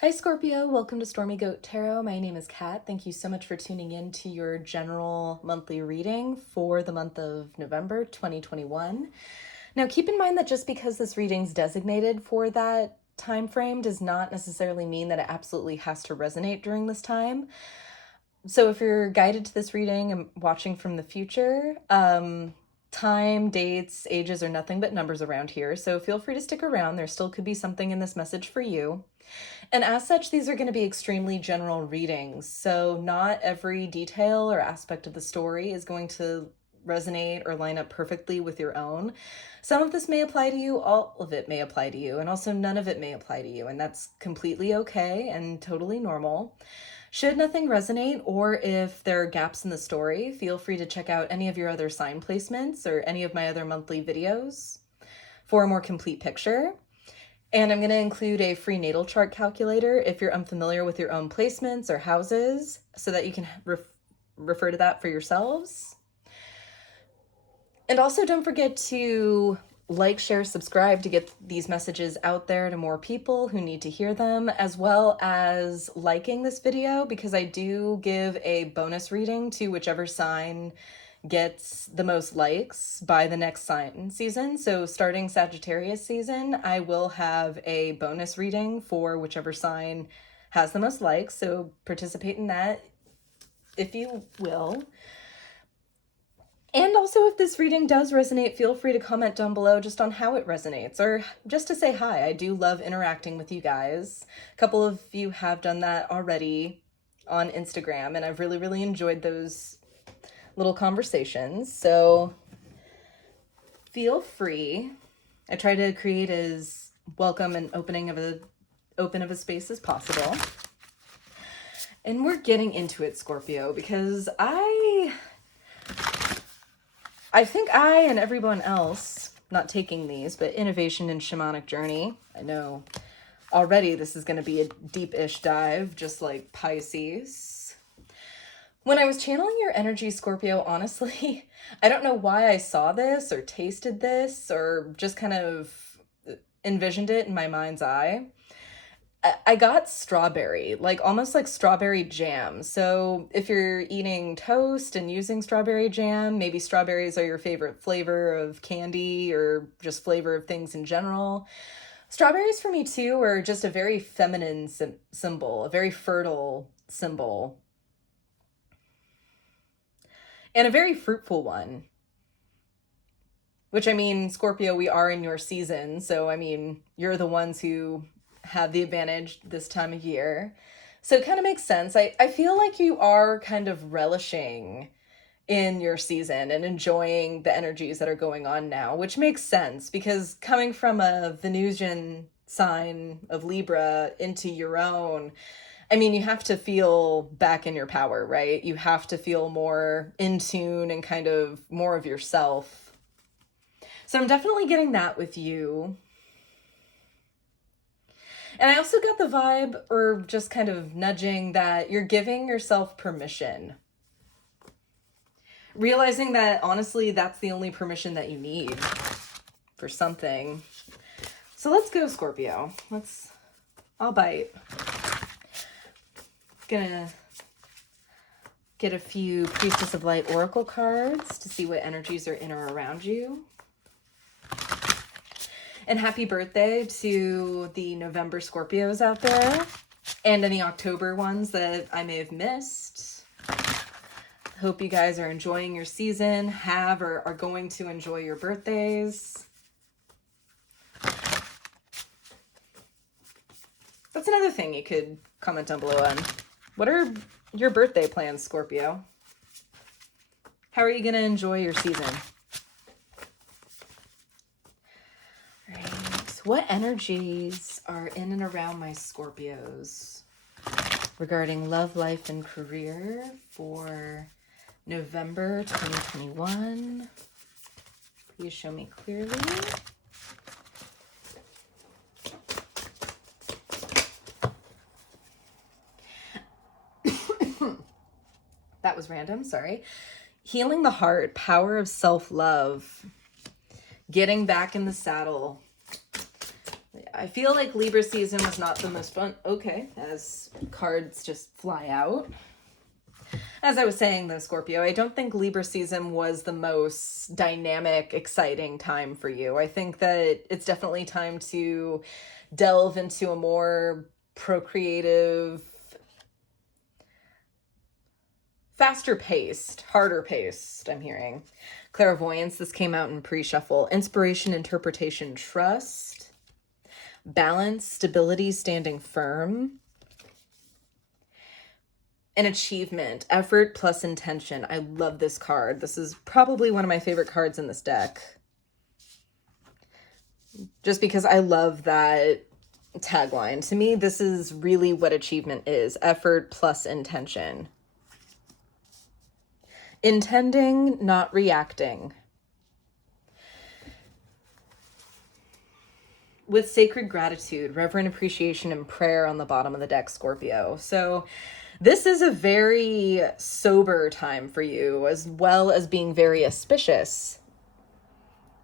Hi Scorpio, welcome to Stormy Goat Tarot. My name is Kat. Thank you so much for tuning in to your general monthly reading for the month of November 2021. Now keep in mind that just because this reading's designated for that time frame does not necessarily mean that it absolutely has to resonate during this time. So if you're guided to this reading and watching from the future, time, dates, ages are nothing but numbers around here. So feel free to stick around. There still could be something in this message for you. And as such, these are going to be extremely general readings. So not every detail or aspect of the story is going to resonate or line up perfectly with your own. Some of this may apply to you, all of it may apply to you, and also none of it may apply to you. And that's completely okay and totally normal. Should nothing resonate, or if there are gaps in the story, feel free to check out any of your other sign placements or any of my other monthly videos for a more complete picture. And I'm going to include a free natal chart calculator if you're unfamiliar with your own placements or houses, so that you can refer to that for yourselves. And also don't forget to like, share, subscribe to get these messages out there to more people who need to hear them, as well as liking this video, because I do give a bonus reading to whichever sign gets the most likes by the next sign season. So starting Sagittarius season, I will have a bonus reading for whichever sign has the most likes. So participate in that if you will. And also, if this reading does resonate, feel free to comment down below just on how it resonates, or just to say hi. I do love interacting with you guys. A couple of you have done that already on Instagram, and I've really enjoyed those little conversations. So feel free. I try to create as welcome and open of a space as possible. And we're getting into it, Scorpio, because I think I and everyone else, not taking these, but Innovation and Shamanic Journey, I know already this is going to be a deep-ish dive, just like Pisces. When I was channeling your energy, Scorpio, honestly, I don't know why I saw this or tasted this or just kind of envisioned it in my mind's eye. I got strawberry, like almost like strawberry jam. So if you're eating toast and using strawberry jam, maybe strawberries are your favorite flavor of candy or just flavor of things in general. Strawberries for me too are just a very feminine symbol, a very fertile symbol, and a very fruitful one. Which, I mean, Scorpio, we are in your season, so I mean, you're the ones who have the advantage this time of year. So it kind of makes sense. I feel like you are kind of relishing in your season and enjoying the energies that are going on now, which makes sense because coming from a Venusian sign of Libra into your own, I mean, you have to feel back in your power, right? You have to feel more in tune and kind of more of yourself. So I'm definitely getting that with you. And I also got the vibe, or just kind of nudging, that you're giving yourself permission. Realizing that, honestly, that's the only permission that you need for something. So let's go, Scorpio. I'll bite. Gonna get a few Priestess of Light Oracle cards to see what energies are in or around you. And happy birthday to the November Scorpios out there and any October ones that I may have missed. Hope you guys are enjoying your season, have or are going to enjoy your birthdays. That's another thing you could comment down below on. What are your birthday plans, Scorpio? How are you going to enjoy your season? What energies are in and around my Scorpios regarding love, life, and career for November 2021? Please show me clearly. That was random, sorry. Healing the heart, power of self-love, getting back in the saddle. I feel like Libra season was not the most fun. Okay, as cards just fly out. As I was saying, though, Scorpio, I don't think Libra season was the most dynamic, exciting time for you. I think that it's definitely time to delve into a more procreative, faster paced, harder paced, I'm hearing. Clairvoyance, this came out in pre-shuffle. Inspiration, interpretation, trust. Balance, stability, standing firm. And achievement, effort plus intention. I love this card. This is probably one of my favorite cards in this deck. Just because I love that tagline. To me, this is really what achievement is. Effort plus intention. Intending, not reacting. With sacred gratitude, reverent appreciation, and prayer on the bottom of the deck, Scorpio. So this is a very sober time for you, as well as being very auspicious,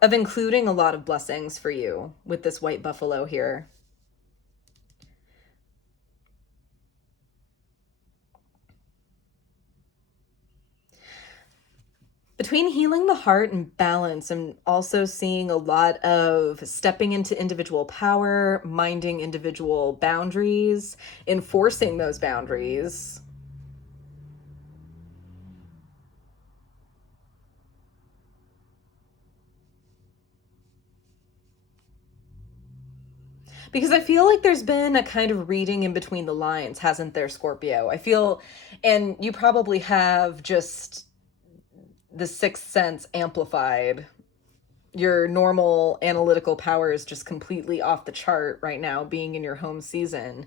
of including a lot of blessings for you with this white buffalo here. Between healing the heart and balance, I'm also seeing a lot of stepping into individual power, minding individual boundaries, enforcing those boundaries. Because I feel like there's been a kind of reading in between the lines, hasn't there, Scorpio? I feel, and you probably have just the sixth sense amplified. Your normal analytical power is just completely off the chart right now, being in your home season.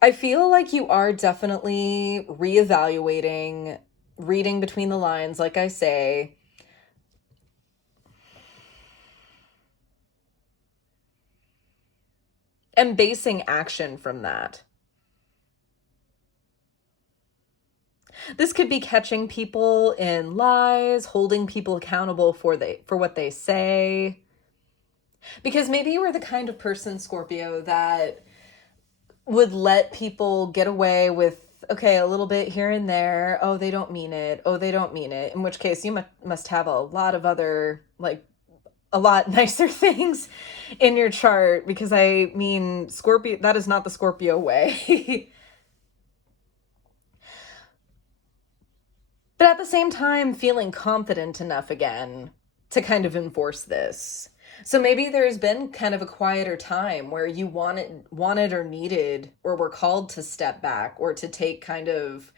I feel like you are definitely reevaluating, reading between the lines, like I say. And basing action from that. This could be catching people in lies, holding people accountable for what they say. Because maybe you were the kind of person, Scorpio, that would let people get away with, okay, a little bit here and there. Oh, they don't mean it. Oh, they don't mean it. In which case you must have a lot of other, like, a lot nicer things in your chart. Because I mean, Scorpio, that is not the Scorpio way. But at the same time, feeling confident enough again to kind of enforce this. So maybe there's been kind of a quieter time where you wanted or needed or were called to step back or to take kind of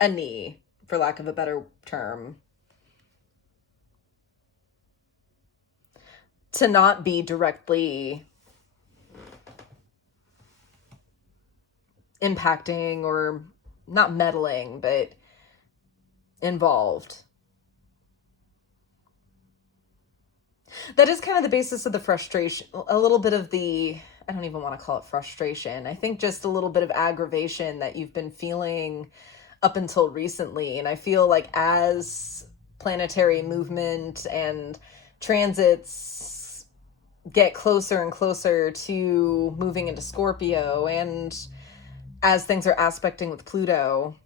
a knee, for lack of a better term. To not be directly impacting or not meddling, but involved. That is kind of the basis of the frustration, a little bit of the, I don't even want to call it frustration. I think just a little bit of aggravation that you've been feeling up until recently. And I feel like as planetary movement and transits get closer and closer to moving into Scorpio, and as things are aspecting with Pluto,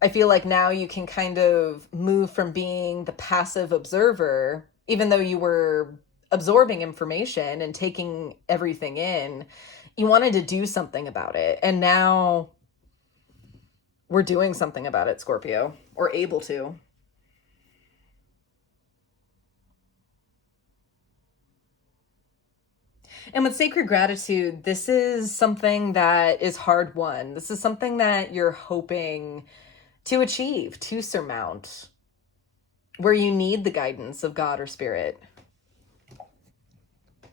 I feel like now you can kind of move from being the passive observer, even though you were absorbing information and taking everything in. You wanted to do something about it. And now we're doing something about it, Scorpio, or able to. And with sacred gratitude, this is something that is hard won. This is something that you're hoping to achieve, to surmount, where you need the guidance of God or spirit,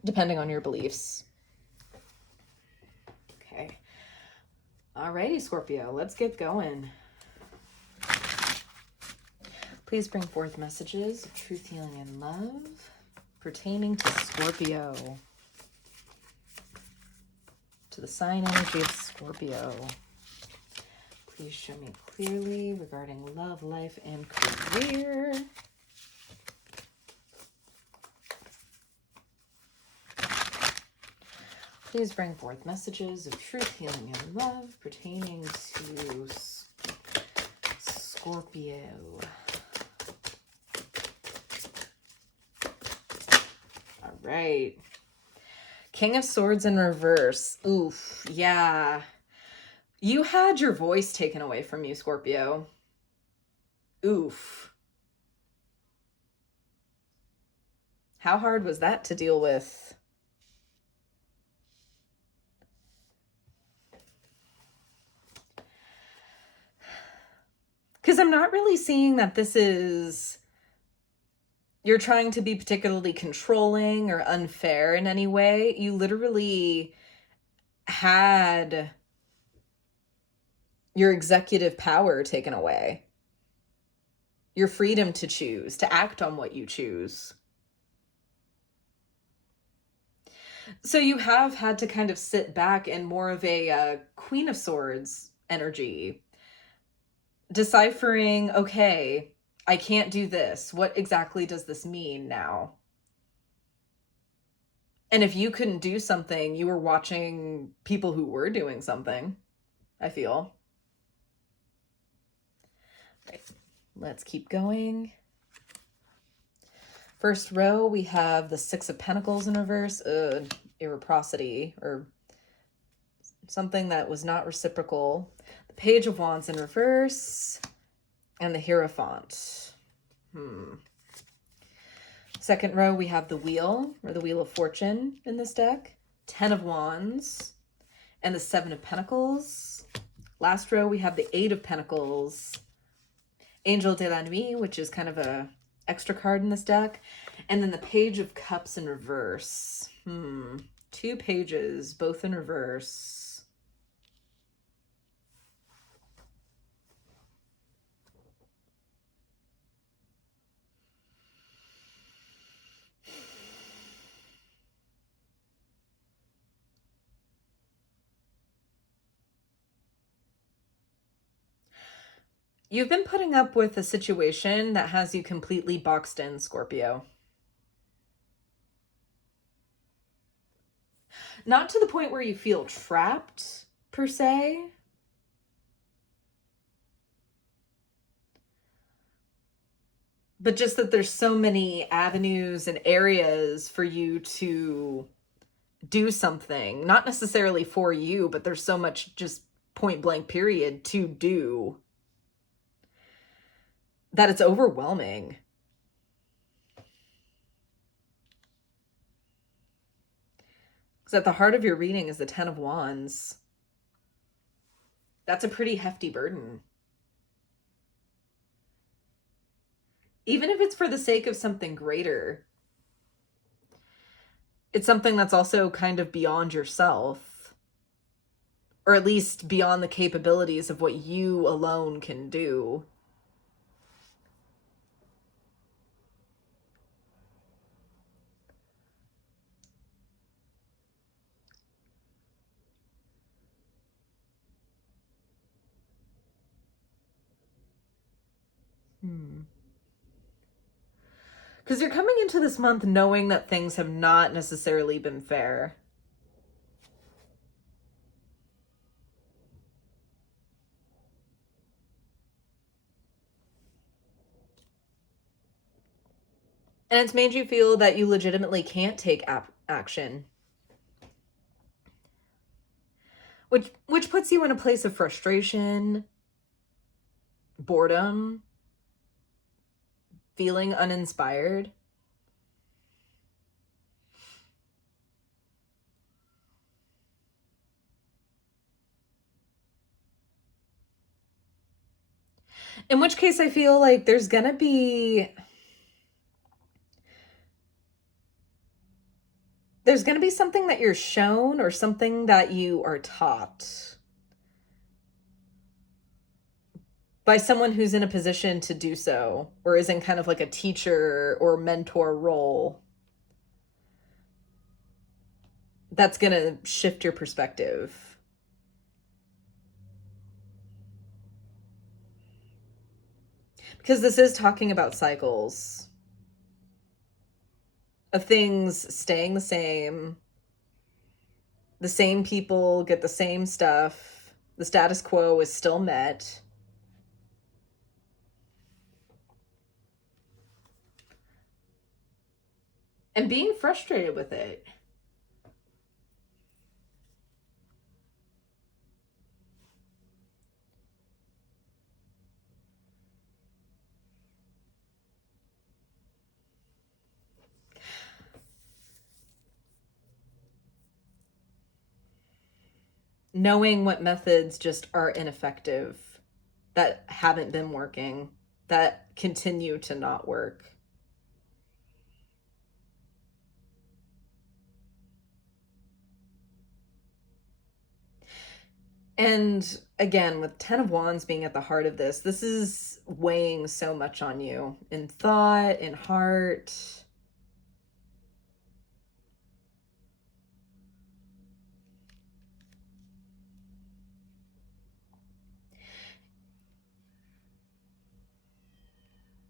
depending on your beliefs. Okay. Alrighty, Scorpio, let's get going. Please bring forth messages of truth, healing, and love pertaining to Scorpio. To the sign energy of Scorpio. Please show me clearly regarding love, life, and career. Please bring forth messages of truth, healing, and love pertaining to Scorpio. All right. King of Swords in reverse. Oof, yeah. You had your voice taken away from you, Scorpio. Oof. How hard was that to deal with? Because I'm not really seeing that this is... you're trying to be particularly controlling or unfair in any way. You literally had your executive power taken away. Your freedom to choose, to act on what you choose. So you have had to kind of sit back in more of a Queen of Swords energy, deciphering, okay, I can't do this. What exactly does this mean now? And if you couldn't do something, you were watching people who were doing something, I feel. Right. Let's keep going. First row, we have the Six of Pentacles in reverse, irreciprocity, or something that was not reciprocal. The Page of Wands in reverse, and the Hierophant. Second row, we have the Wheel, or the Wheel of Fortune in this deck, 10 of Wands, and the 7 of Pentacles. Last row, we have the 8 of Pentacles, Angel de la Nuit, which is kind of a extra card in this deck, and then the Page of Cups in reverse. 2 pages, both in reverse. You've been putting up with a situation that has you completely boxed in, Scorpio. Not to the point where you feel trapped, per se. But just that there's so many avenues and areas for you to do something. Not necessarily for you, but there's so much just point blank period to do that it's overwhelming. Because at the heart of your reading is the 10 of Wands. That's a pretty hefty burden. Even if it's for the sake of something greater, it's something that's also kind of beyond yourself, or at least beyond the capabilities of what you alone can do. Because you're coming into this month knowing that things have not necessarily been fair. And it's made you feel that you legitimately can't take action. Which puts you in a place of frustration, boredom, feeling uninspired. In which case I feel like there's gonna be something that you're shown or something that you are taught by someone who's in a position to do so, or is in kind of like a teacher or mentor role, that's gonna shift your perspective. Because this is talking about cycles of things staying the same The same people get the same stuff. The status quo is still met. And being frustrated with it. Knowing what methods just are ineffective, that haven't been working, that continue to not work. And again, with Ten of Wands being at the heart of this, this is weighing so much on you in thought, in heart.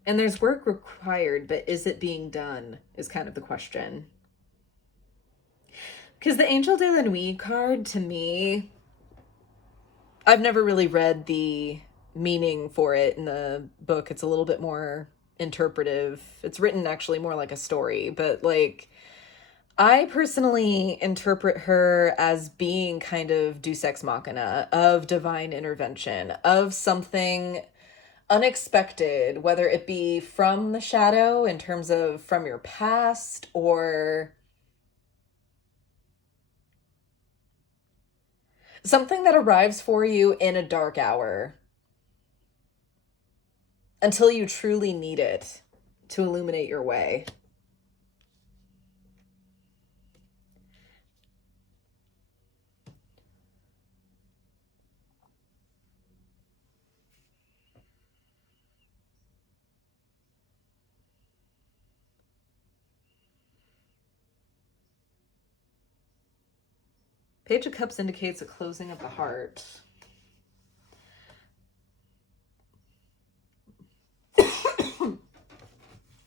And there's work required, but is it being done is kind of the question. Because the Angel de la Nuit card, to me, I've never really read the meaning for it in the book. It's a little bit more interpretive. It's written actually more like a story, but like, I personally interpret her as being kind of deus ex machina, of divine intervention, of something unexpected, whether it be from the shadow in terms of from your past, or something that arrives for you in a dark hour until you truly need it to illuminate your way. Page of Cups indicates a closing of the heart.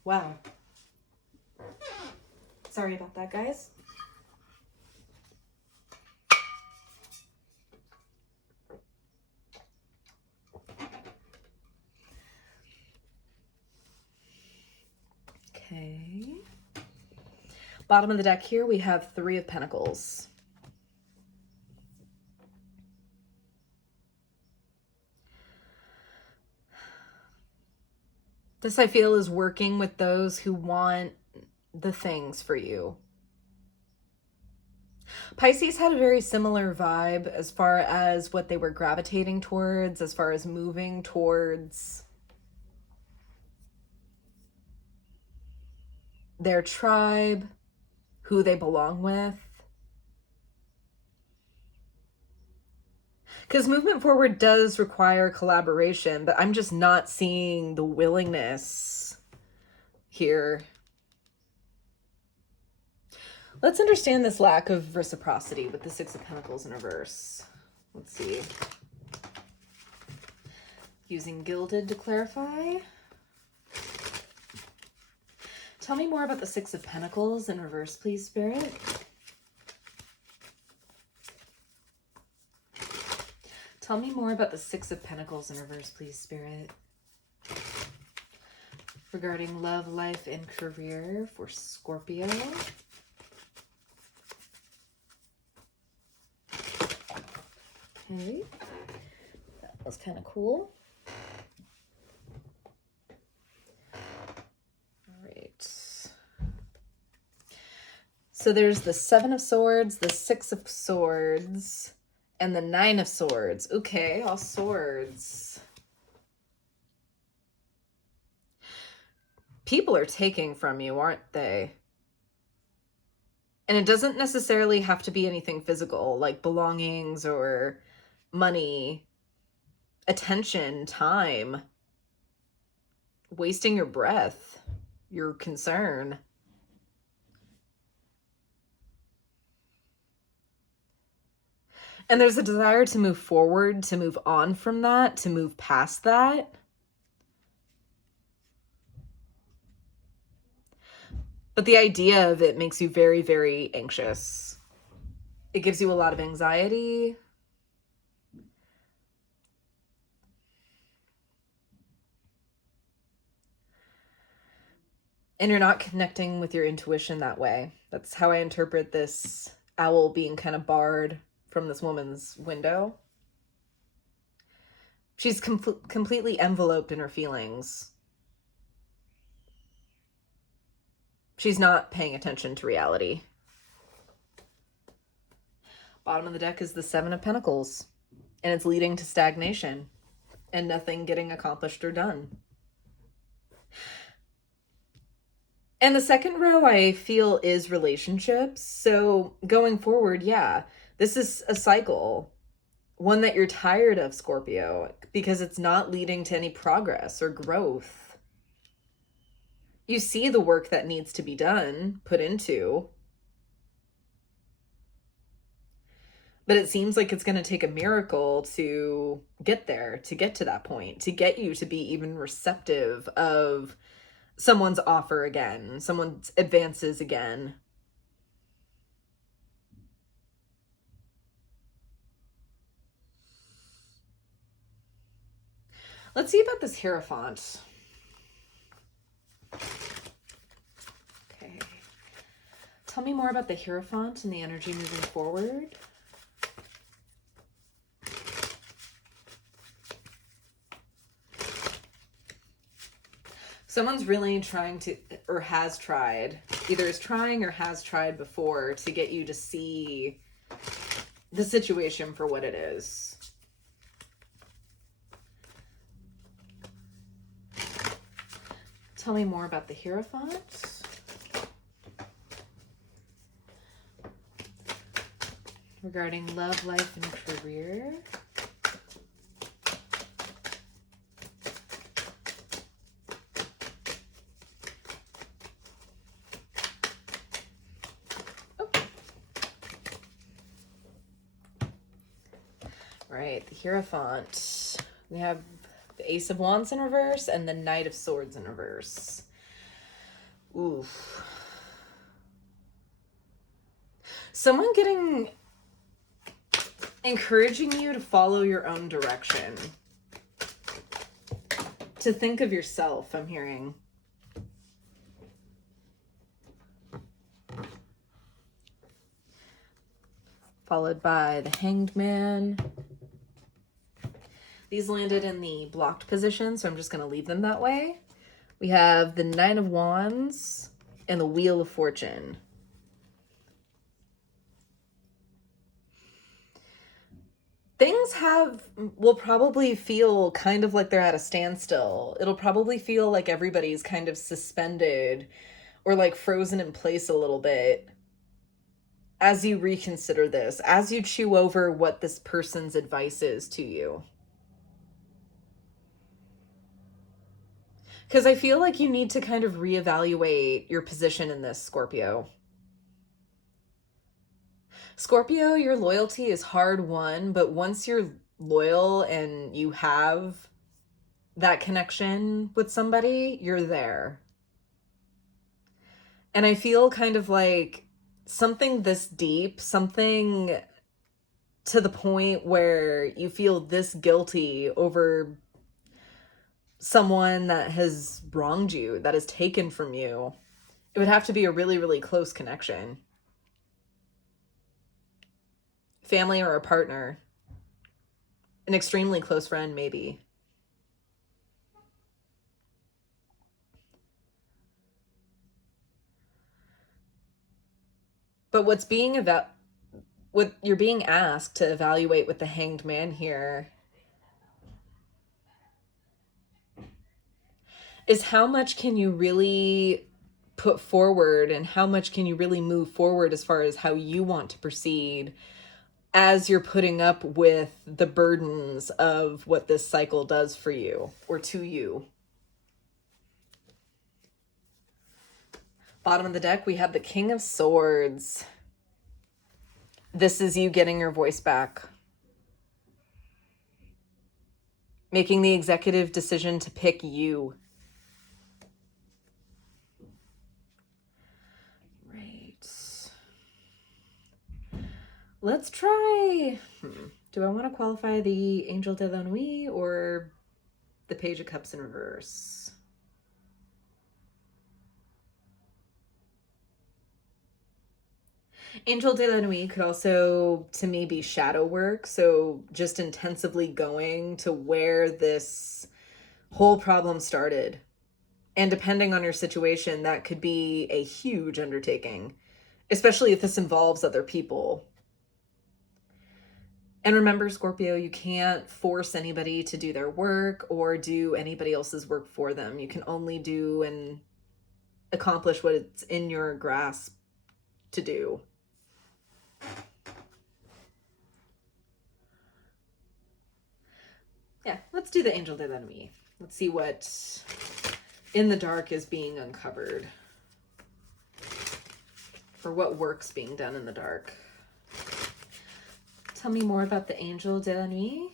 Wow. Sorry about that, guys. Okay. Bottom of the deck here, we have Three of Pentacles. This, I feel, is working with those who want the things for you. Pisces had a very similar vibe as far as what they were gravitating towards, as far as moving towards their tribe, who they belong with. Because movement forward does require collaboration, but I'm just not seeing the willingness here. Let's understand this lack of reciprocity with the Six of Pentacles in reverse. Let's see. Using Gilded to clarify. Tell me more about the Six of Pentacles in reverse, please, Spirit. Tell me more about the Six of Pentacles in reverse, please, Spirit. Regarding love, life, and career for Scorpio. Okay. That was kind of cool. All right. So there's the Seven of Swords, the Six of Swords, and the Nine of Swords. Okay, all swords. People are taking from you, aren't they? And it doesn't necessarily have to be anything physical, like belongings or money, attention, time, wasting your breath, your concern. And there's a desire to move forward, to move on from that, to move past that. But the idea of it makes you very, very anxious. It gives you a lot of anxiety. And you're not connecting with your intuition that way. That's how I interpret this owl being kind of barred from this woman's window. She's completely enveloped in her feelings. She's not paying attention to reality. Bottom of the deck is the Seven of Pentacles, and it's leading to stagnation and nothing getting accomplished or done. And the second row I feel is relationships. So going forward, yeah, this is a cycle, one that you're tired of, Scorpio, because it's not leading to any progress or growth. You see the work that needs to be done, put into, but it seems like it's going to take a miracle to get there, to get to that point, to get you to be even receptive of someone's offer again, someone's advances again. Let's see about this Hierophant. Okay. Tell me more about the Hierophant and the energy moving forward. Someone's really trying to, or has tried, either is trying or has tried before to get you to see the situation for what it is. Tell me more about the Hierophant. Regarding love, life, and career. Right, the Hierophant. We have the Ace of Wands in reverse and the Knight of Swords in reverse. Oof. Someone encouraging you to follow your own direction. To think of yourself, I'm hearing. Followed by the Hanged Man. These landed in the blocked position, so I'm just going to leave them that way. We have the Nine of Wands and the Wheel of Fortune. Things will probably feel kind of like they're at a standstill. It'll probably feel like everybody's kind of suspended or like frozen in place a little bit as you reconsider this, as you chew over what this person's advice is to you. Because I feel like you need to kind of reevaluate your position in this, Scorpio. Scorpio, your loyalty is hard won, but once you're loyal and you have that connection with somebody, you're there. And I feel kind of like something this deep, something to the point where you feel this guilty over someone that has wronged you, that has taken from you. It would have to be a really, really close connection. Family or a partner. An extremely close friend, maybe. But what you're being asked to evaluate with the Hanged Man here is how much can you really put forward and how much can you really move forward as far as how you want to proceed as you're putting up with the burdens of what this cycle does for you or to you. Bottom of the deck, we have the King of Swords. This is you getting your voice back. Making the executive decision to pick you. Let's try, do I want to qualify the Angel de la Nuit or the Page of Cups in reverse? Angel de la Nuit could also, to me, be shadow work. So just intensively going to where this whole problem started. And depending on your situation, that could be a huge undertaking, especially if this involves other people. And remember, Scorpio, you can't force anybody to do their work or do anybody else's work for them. You can only do and accomplish what it's in your grasp to do. Yeah, let's do the Angel de la Nuit. Let's see what in the dark is being uncovered. Or what work's being done in the dark. Tell me more about the Angel de la Nuit.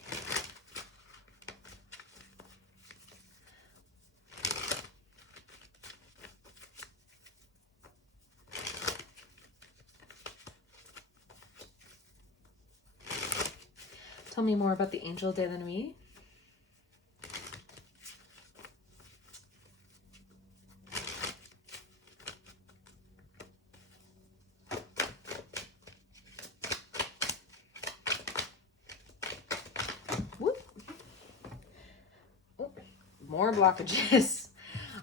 Tell me more about the Angel de la Nuit. More blockages.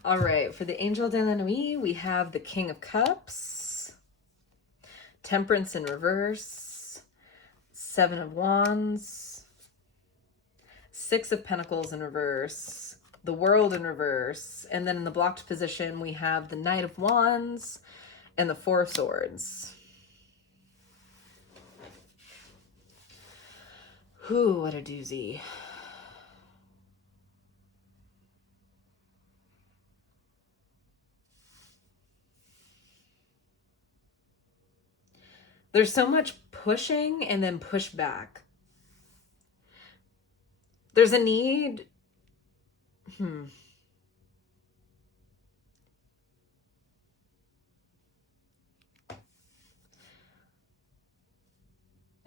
All right, for the Angel de la Nuit, we have the King of Cups, Temperance in reverse, Seven of Wands, Six of Pentacles in reverse, the World in reverse, and then in the blocked position, we have the Knight of Wands and the Four of Swords. Whew, what a doozy. There's so much pushing and then pushback. There's a need. And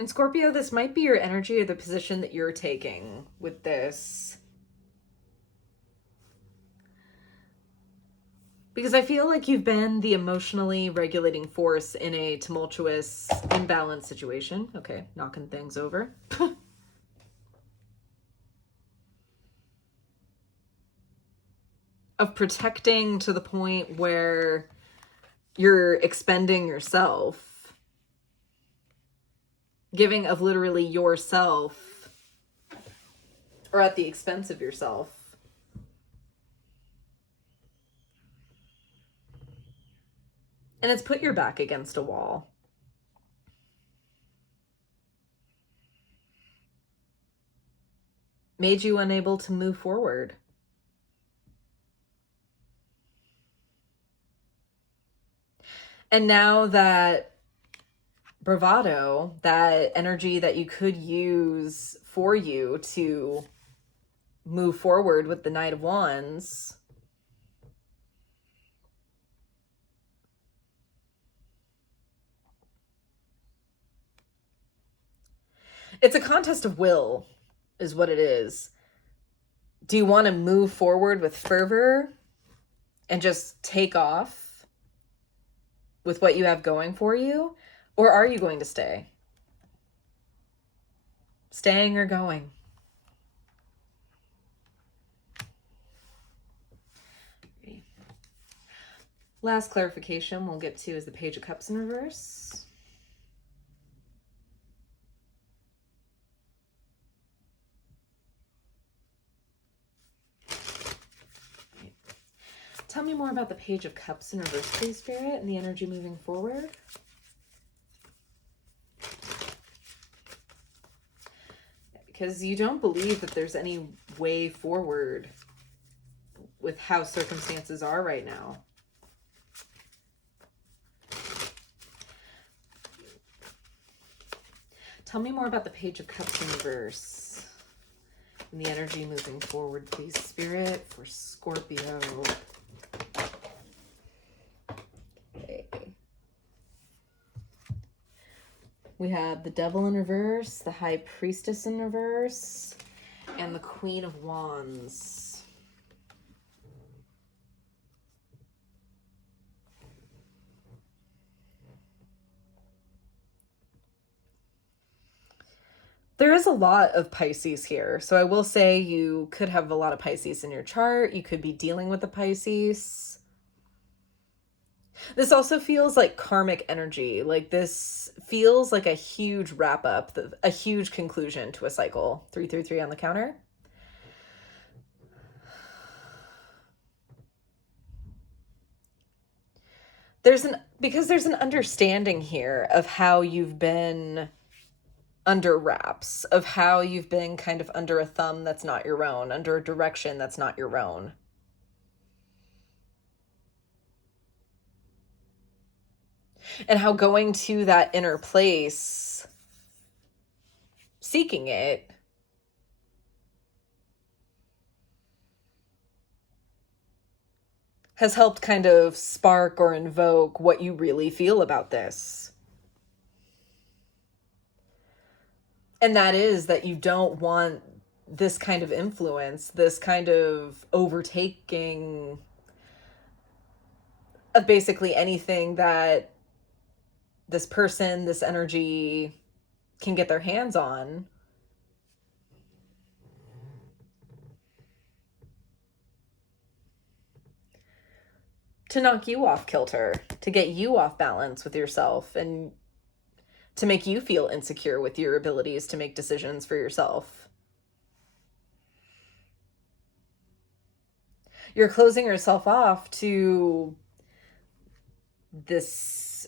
Scorpio, this might be your energy or the position that you're taking with this. Because I feel like you've been the emotionally regulating force in a tumultuous, imbalanced situation. Okay, knocking things over. Of protecting to the point where you're expending yourself. Giving of literally yourself. Or at the expense of yourself. And it's put your back against a wall. Made you unable to move forward. And now that bravado, that energy that you could use for you to move forward with the Knight of Wands, it's a contest of will, is what it is. Do you want to move forward with fervor and just take off with what you have going for you? Or are you going to stay? Staying or going? Last clarification we'll get to is the Page of Cups in reverse. Tell me more about the Page of Cups in reverse, please, Spirit, and the energy moving forward. Because you don't believe that there's any way forward with how circumstances are right now. Tell me more about the Page of Cups in reverse and the energy moving forward, please, Spirit, for Scorpio. Okay. We have the Devil in reverse, the High Priestess in reverse, and the Queen of Wands. There is a lot of Pisces here. So I will say you could have a lot of Pisces in your chart. You could be dealing with a Pisces. This also feels like karmic energy. Like this feels like a huge wrap up, a huge conclusion to a cycle. 333 on the counter. Because there's an understanding here of how you've been under wraps, of how you've been kind of under a thumb that's not your own, under a direction that's not your own. And how going to that inner place, seeking it, has helped kind of spark or invoke what you really feel about this. And that is that you don't want this kind of influence, this kind of overtaking of basically anything that this person, this energy can get their hands on. To knock you off kilter, to get you off balance with yourself, and to make you feel insecure with your abilities to make decisions for yourself. You're closing yourself off to this.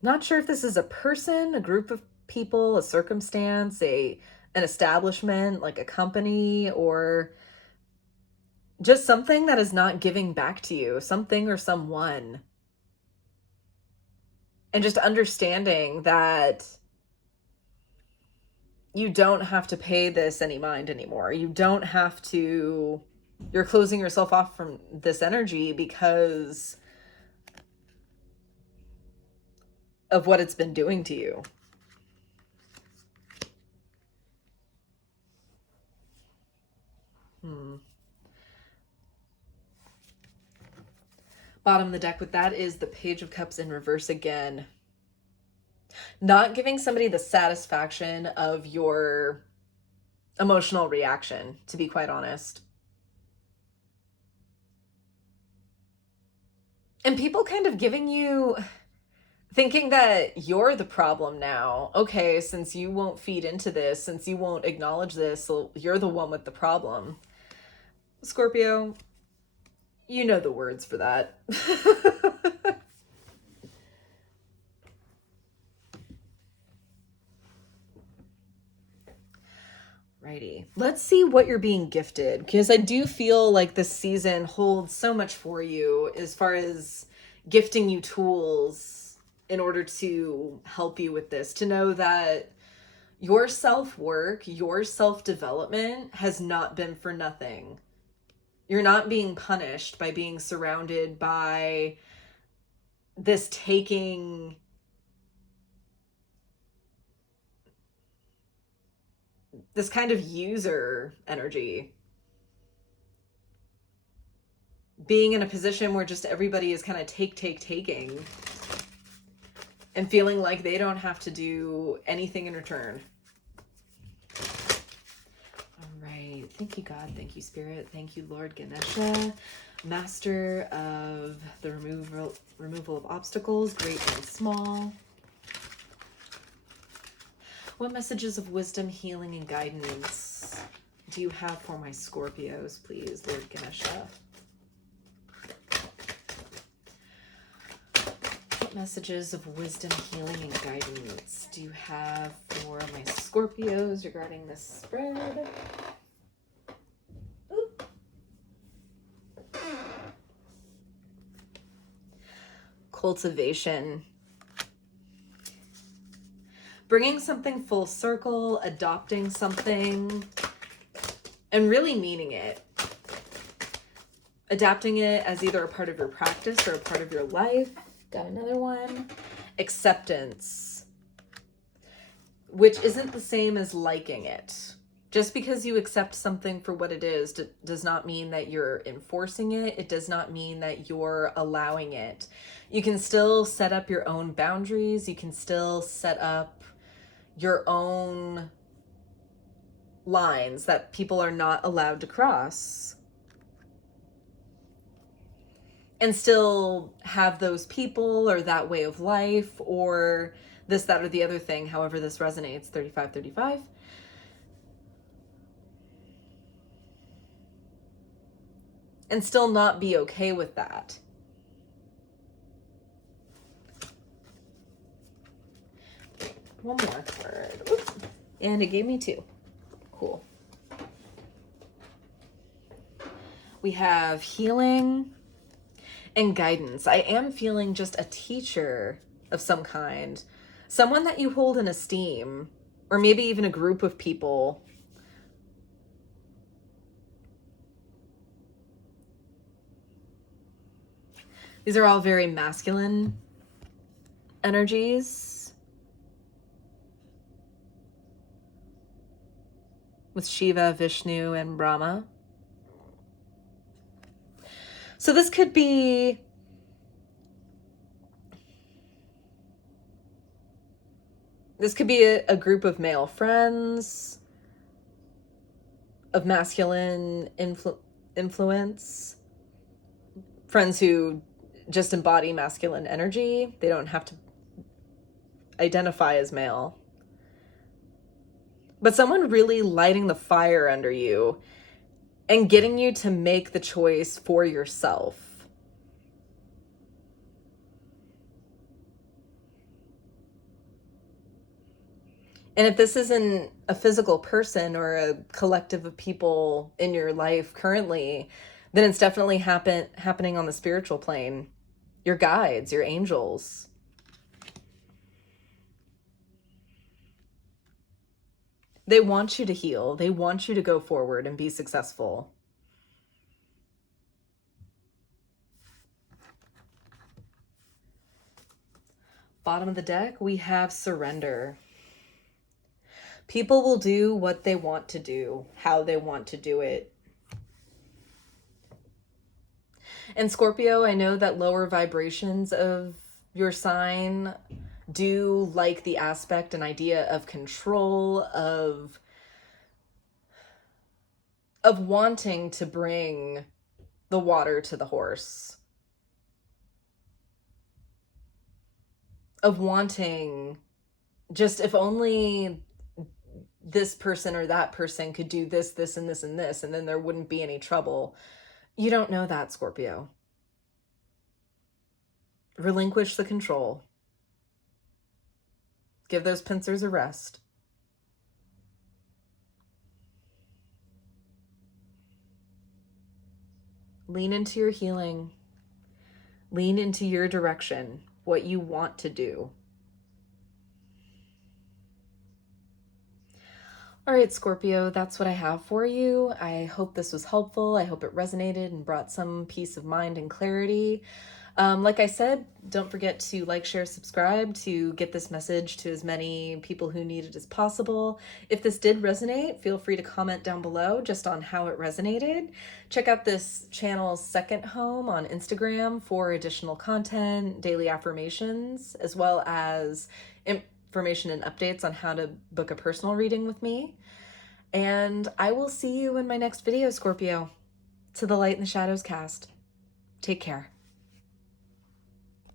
Not sure if this is a person, a group of people, a circumstance, an establishment, like a company, or just something that is not giving back to you, something or someone. And just understanding that you don't have to pay this any mind anymore. You don't have to, you're closing yourself off from this energy because of what it's been doing to you. Bottom of the deck with that is the Page of Cups in reverse again. Not giving somebody the satisfaction of your emotional reaction, to be quite honest. And people kind of giving you, thinking that you're the problem now. Okay, since you won't feed into this, since you won't acknowledge this, so you're the one with the problem. Scorpio, you know the words for that. Righty. Let's see what you're being gifted, because I do feel like this season holds so much for you as far as gifting you tools in order to help you with this, to know that your self-work, your self-development has not been for nothing. You're not being punished by being surrounded by this taking, this kind of user energy. Being in a position where just everybody is kind of taking, and feeling like they don't have to do anything in return. Thank you, God. Thank you, Spirit. Thank you, Lord Ganesha, Master of the removal of obstacles, great and small. What messages of wisdom, healing, and guidance do you have for my Scorpios, please, Lord Ganesha? What messages of wisdom, healing, and guidance do you have for my Scorpios regarding this spread? Cultivation. Bringing something full circle, adopting something, and really meaning it. Adapting it as either a part of your practice or a part of your life. Got another one. Acceptance, which isn't the same as liking it. Just because you accept something for what it is does not mean that you're enforcing it. It does not mean that you're allowing it. You can still set up your own boundaries. You can still set up your own lines that people are not allowed to cross, and still have those people or that way of life or this, that, or the other thing, however this resonates. 3535. And still not be okay with that. One more word. Oops. And it gave me 2. Cool. We have healing and guidance. I am feeling just a teacher of some kind, someone that you hold in esteem, or maybe even a group of people. These are all very masculine energies, with Shiva, Vishnu, and Brahma. So this could be a group of male friends, of masculine influence, friends who just embody masculine energy. They don't have to identify as male. But someone really lighting the fire under you and getting you to make the choice for yourself. And if this isn't a physical person or a collective of people in your life currently, then it's definitely happening on the spiritual plane. Your guides, your angels. They want you to heal. They want you to go forward and be successful. Bottom of the deck, we have surrender. People will do what they want to do, how they want to do it. And Scorpio, I know that lower vibrations of your sign do like the aspect and idea of control, of wanting to bring the water to the horse, of wanting just, if only this person or that person could do this, this, and this, and this, and then there wouldn't be any trouble. You don't know that, Scorpio. Relinquish the control. Give those pincers a rest. Lean into your healing. Lean into your direction, what you want to do. All right, Scorpio, that's what I have for you. I hope this was helpful. I hope it resonated and brought some peace of mind and clarity. Like I said, don't forget to like, share, subscribe to get this message to as many people who need it as possible. If this did resonate, feel free to comment down below just on how it resonated. Check out this channel's second home on Instagram for additional content, daily affirmations, as well as information and updates on how to book a personal reading with me. And I will see you in my next video, Scorpio. To the Light and the Shadows cast. Take care.